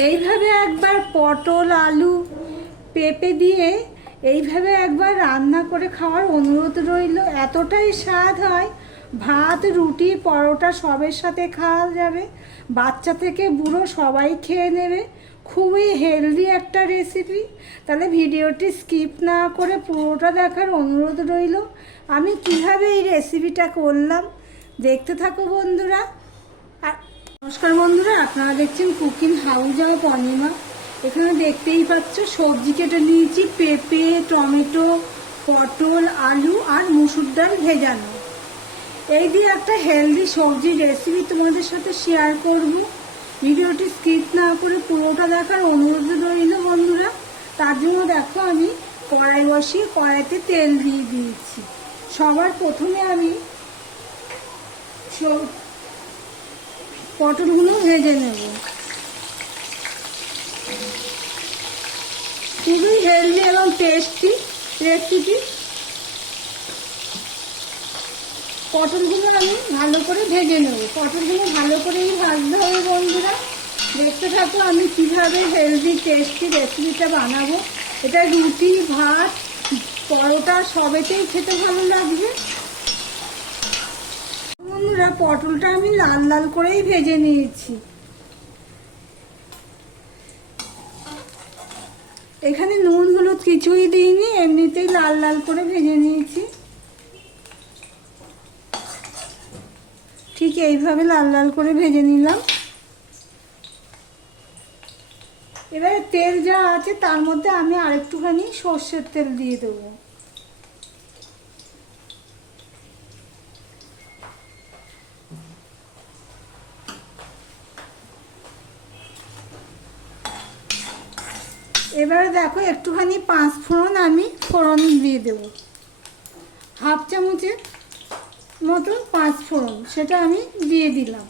এইভাবে একবার পটল, আলু পেঁপে দিয়ে এইভাবে একবার রান্না করে খাওয়ার অনুরোধ রইল। এতটাই স্বাদ হয়, ভাত, রুটি, পরোটা সবের সাথে খাওয়া যাবে। বাচ্চা থেকে বুড়ো সবাই খেয়ে নেবে। খুবই হেলদি একটা রেসিপি তাহলে ভিডিওটি স্কিপ না করে পুরোটা দেখার অনুরোধ রইল। আমি কীভাবে এই রেসিপিটা করলাম? দেখতে থাকো বন্ধুরা। নমস্কার বন্ধুরা, আপনারা দেখছেন কুকিং হাউস অফ অনিমা। এখানে দেখতেই পাচ্ছ, সবজি কেটে নিয়েছি, পেঁপে, টমেটো, পটল, আলু আর মুসুর ডাল ভেজানো। এই দিয়ে একটা হেলদি সবজি রেসিপি তোমাদের সাথে শেয়ার করব। ভিডিওটি স্কিপ না করে পুরোটা দেখার অনুরোধ রইল বন্ধুরা। তার জন্য দেখো, আমি কড়াই বসিয়ে কড়াইতে তেল দিয়ে দিয়েছি। সবার প্রথমে আমি পটলগুলো ভেজে নেব। খুবই হেলদি এবং টেস্টি রেসিপি পটলগুলো আমি ভালো করে ভেজে নেব। পটলগুলো ভালো করেই ভাজতে হবে বন্ধুরা। দেখতে থাকো আমি কীভাবে হেলদি টেস্টি রেসিপিটা বানাবো। এটা রুটি, ভাত, পরোটা সবেতেই খেতে ভালো লাগবে। বন্ধুরা, পটলটা আমি লাল লাল করেই ভেজে নিয়েছি। এখানে নুন, হলুদ কিছুই দিইনি, এমনিতেই লাল লাল করে ভেজে নিয়েছি। ঠিক এইভাবে লাল লাল করে ভেজে নিলাম। এবারে তেল যা আছে, তার মধ্যে আমি আরেকটুখানি সর্ষের তেল দিয়ে দেবো। এবারে দেখো, একটুখানি পাঁচ ফোড়ন আমি ফোড়ন দিয়ে দেব। হাফ চামচের মতো পাঁচ ফোড়ন সেটা আমি দিয়ে দিলাম।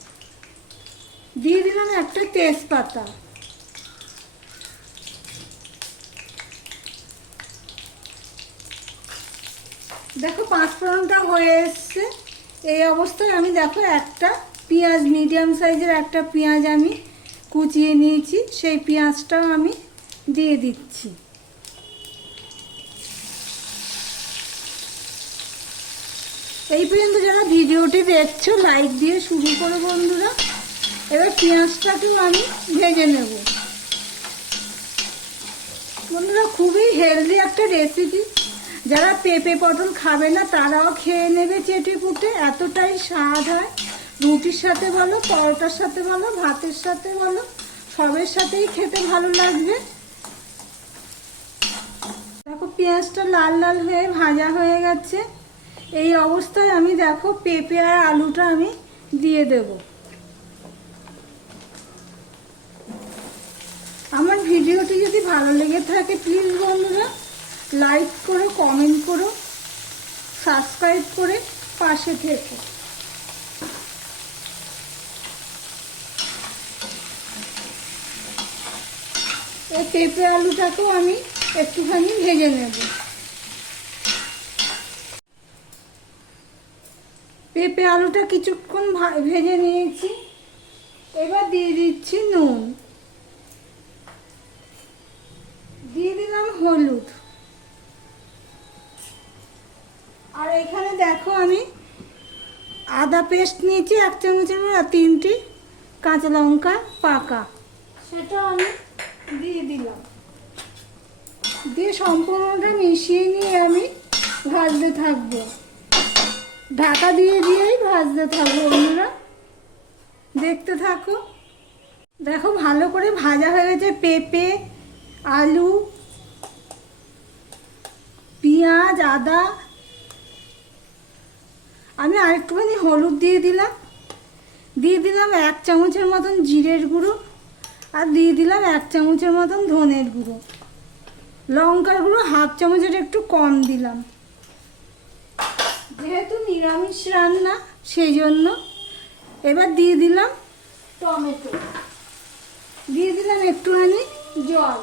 দিয়ে দিলাম একটা তেজপাতা। দেখো, পাঁচ ফোড়নটা হয়ে এসছে। এই অবস্থায় আমি দেখো, একটা পেঁয়াজ, মিডিয়াম সাইজের একটা পেঁয়াজ আমি কুচিয়ে নিয়েছি। সেই পেঁয়াজটাও আমি দিয়ে দিচ্ছি। এই পর্যন্ত যারা ভিডিওটি দেখছ লাইক দিয়ে শুরু করো বন্ধুরা। এবার পেঁয়াজটাকেও আমি ভেজে নেব। বন্ধুরা, খুবই হেলদি একটা রেসিপি যারা পেঁপে পটল খাবে না, তারাও খেয়ে নেবে চেটে পুটে এতটাই স্বাদ হয়। রুটির সাথে বলো, পরোটার সাথে বলো, ভাতের সাথে বলো, সবের সাথেই খেতে ভালো লাগবে। পেঁয়াজটা লাল লাল হয়ে ভাজা হয়ে গেছে। এই অবস্থায় আমি দেখো পেঁপে আর আলুটা আমি দিয়ে দেব। আমার ভিডিওটি যদি ভালো লেগে থাকে প্লিজ বন্ধুরা লাইক করো কমেন্ট করো সাবস্ক্রাইব করে পাশে থেকো। এই পেঁপে আলুটাকেও আমি একটুখানি ভেজে নেব। পেঁপে আলুটা কিছুক্ষণ ভেজে নিয়েছি। এবার দিয়ে দিচ্ছি নুন। দিয়ে দিলাম হলুদ। আর এখানে দেখো আমি আদা পেস্ট নিয়েছি, এক চামচের আর তিনটি কাঁচা লঙ্কা পাকা। সেটা আমি দিয়ে দিলাম। দিয়ে সম্পূর্ণটা মিশিয়ে নিয়ে আমি ভাজতে থাকব। ঢাকা দিয়ে দিয়েই ভাজতে থাকব বন্ধুরা। দেখতে থাকো। দেখো ভালো করে ভাজা হয়ে গেছে পেঁপে, আলু, পেঁয়াজ, আদা। আমি আরেকটুখানি হলুদ দিয়ে দিলাম। দিয়ে দিলাম এক চামচের মতন জিরের গুঁড়ো আর দিয়ে দিলাম এক চামচের মতন ধনের গুঁড়ো। লঙ্কার গুঁড়ো হাফ চামচের একটু কম দিলাম। যেহেতু নিরামিষ রান্না সেই জন্য এবার দিয়ে দিলাম টমেটো। দিয়ে দিলাম একটুখানি জল।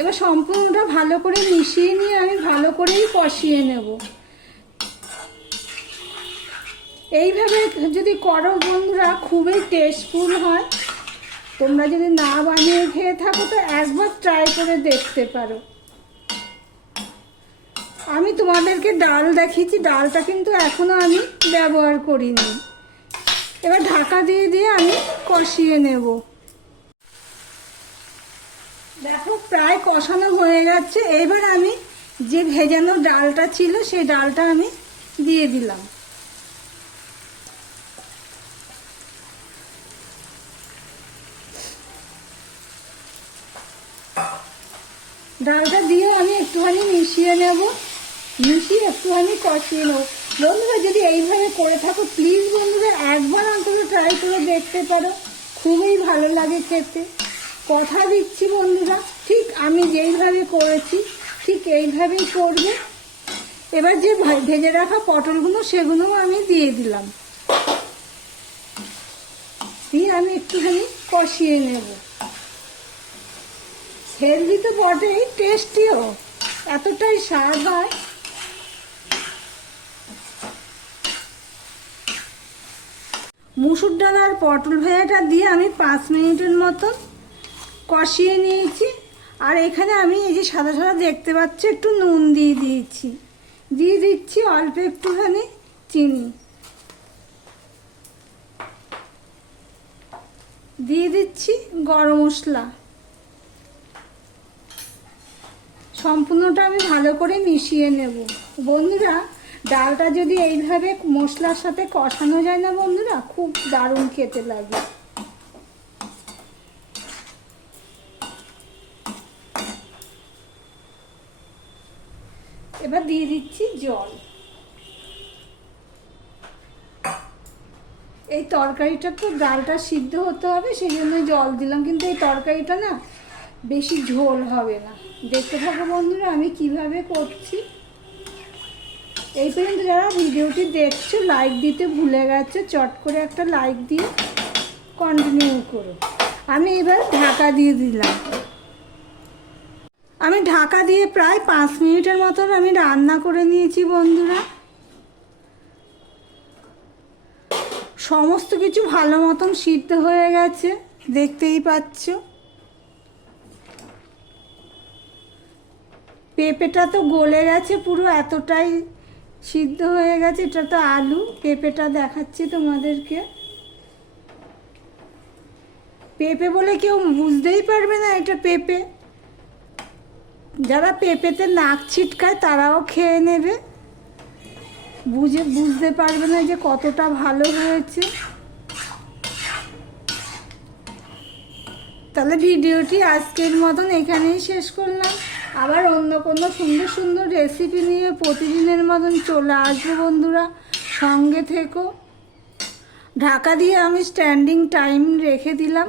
এবার সম্পূর্ণটা ভালো করে মিশিয়ে নিয়ে আমি ভালো করেই কষিয়ে নেব। এইভাবে যদি করো বন্ধুরা, খুবই টেস্টফুল হয়। তোমরা যদি না বানিয়ে খেয়ে থাকো তো একবার ট্রাই করে দেখতে পারো। আমি তোমাদেরকে ডাল দেখিয়েছি, ডালটা কিন্তু এখনও আমি ব্যবহার করিনি। এবার ঢাকা দিয়ে দিয়ে আমি কষিয়ে নেব। দেখো প্রায় কষানো হয়ে যাচ্ছে এবার আমি যে ভেজানো ডালটা ছিল, সেই ডালটা আমি দিয়ে দিলাম। ডালটা দিয়ে আমি একটুখানি মিশিয়ে নেব। মিশিয়ে একটুখানি কষিয়ে নেব। বন্ধুরা, যদি এইভাবে করে থাকো প্লিজ বন্ধুরা, একবার অন্তত ট্রাই করে দেখতে পারো। খুবই ভালো লাগে খেতে। কথা দিচ্ছি বন্ধুরা, ঠিক আমি যেইভাবে করেছি, ঠিক এইভাবেই করবে। এবার যে ভেজে রাখা পটলগুলো, সেগুলোও আমি দিয়ে দিলাম। দিয়ে আমি একটুখানি কষিয়ে নেব। হেলদি তো বটেই, টেস্টিও। এতটাই স্বাদ হয়। মুসুর ডাল আর পটল ভেজাটা দিয়ে আমি পাঁচ মিনিটের মতন কষিয়ে নিয়েছি। আর এখানে আমি এই যে সাদা সাদা দেখতে পাচ্ছি, একটু নুন দিয়ে দিয়েছি। দিয়ে দিচ্ছি অল্প একটুখানি চিনি। দিয়ে দিচ্ছি গরম মশলা। সম্পূর্ণটা আমি ভালো করে মিশিয়ে নেব। বন্ধুরা, ডালটা যদি এইভাবে মশলার সাথে কষানো যায় না বন্ধুরা, খুব দারুণ খেতে লাগে। এবার দিয়ে দিচ্ছি জল। এই তরকারিটা তো ডালটা সিদ্ধ হতে হবে, সেই জন্য জল দিলাম। কিন্তু এই তরকারিটা না বেশি ঝোল হবে না। দেখতে থাকো বন্ধুরা, আমি কীভাবে করছি। এই পর্যন্ত যারা ভিডিওটি দেখছ লাইক দিতে ভুলে গেছে, চট করে একটা লাইক দিয়ে কন্টিনিউ করো। আমি এবার ঢাকা দিয়ে দিলাম। আমি ঢাকা দিয়ে প্রায় পাঁচ মিনিটের মতন আমি রান্না করে নিয়েছি বন্ধুরা। সমস্ত কিছু ভালো মতন সিদ্ধ হয়ে গেছে, দেখতেই পাচ্ছ। পেঁপেটা তো গলে গেছে পুরো, এতটাই সিদ্ধ হয়ে গেছে। এটা তো আলু, পেঁপেটা দেখাচ্ছি তোমাদেরকে। পেঁপে বলে কেউ বুঝতেই পারবে না এটা পেঁপে। যারা পেঁপেতে নাক ছিটকায় তারাও খেয়ে নেবে। বুঝে, বুঝতে পারবে না যে কতটা ভালো হয়েছে। তাহলে ভিডিওটি আজকের মতন এখানেই শেষ করলাম। আবার অন্য কোনো সুন্দর সুন্দর রেসিপি নিয়ে প্রতিদিনের মতন চলে আসব বন্ধুরা। সঙ্গে থেকো। ঢাকা দিয়ে আমি স্ট্যান্ডিং টাইম রেখে দিলাম।